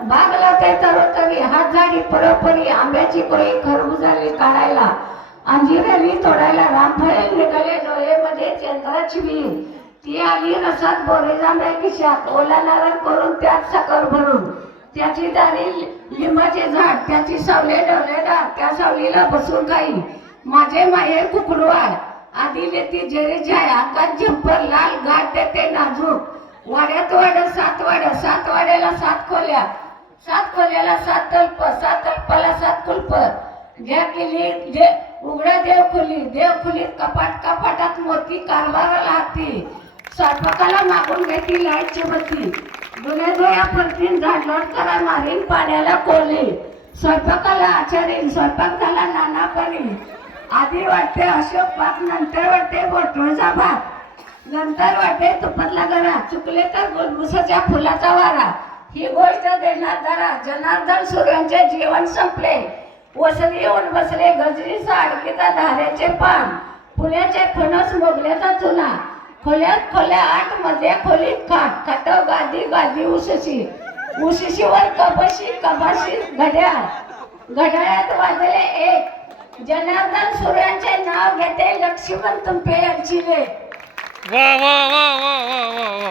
बागला ते तरोतरी हात झाडी परोपरी आंब्याची कोळी खरबुजाली काढायला. अंजिरेली तोडायला रामफळे निघाले डोळेमध्ये चंद्राची विहीर ती आली रसात बोरे जांभ्या किशात ओला नारळ करून त्यात साखर भरून. त्याची दारी लि- लिंबाचे झाड त्याची सावले डवलेदार त्या सावलीला बसून काही. माझे माहेर कुकडवाड. आधी लेती जरी जाय आकाश झंपर लाल गाठ देते नाजूक. वाड्यात वाड सात वाड सात वाड्याला सात खोल्या. सात खोल्याला सात तल्प सात तल्पाला सात कुलप. ज्या केली जे उघड्या देव खुली देव खुलीत कपाट कपाटात मोती कारभाराला हाती. स्वयंपाकाला मागून घेती लाईटची बत्ती दुने धुया फरकीन झाडलोट करा मारीन पाण्याला कोली. स्वयंपाकाला आचारीन स्वयंपाक झाला नाना पाणी आधी वाटते अशोक पाक नंतर वाटते बोटवळचा भात नंतर वाटते तुपातला गरा चुकले तर गुलबुसाच्या फुलाचा वारा. ही गोष्ट देणार जरा जनार्दन सूर्यांचे जीवन संपले. वसरी येऊन बसले गजरी साडकीचा धाऱ्याचे पान पुण्याचे फणस मोगल्याचा चुना. खोल्यात खोल्या आठमध्ये खोलीत खाट खाटव गादी गादी उशशी उशीशीवर कबशी कबाशी घड्याळ. घड्याळात वाजले एक. जनार्दन सूर्यांचे नाव घेते लक्ष्मण तुंपे यांची वा वा वा वा वा वा वा.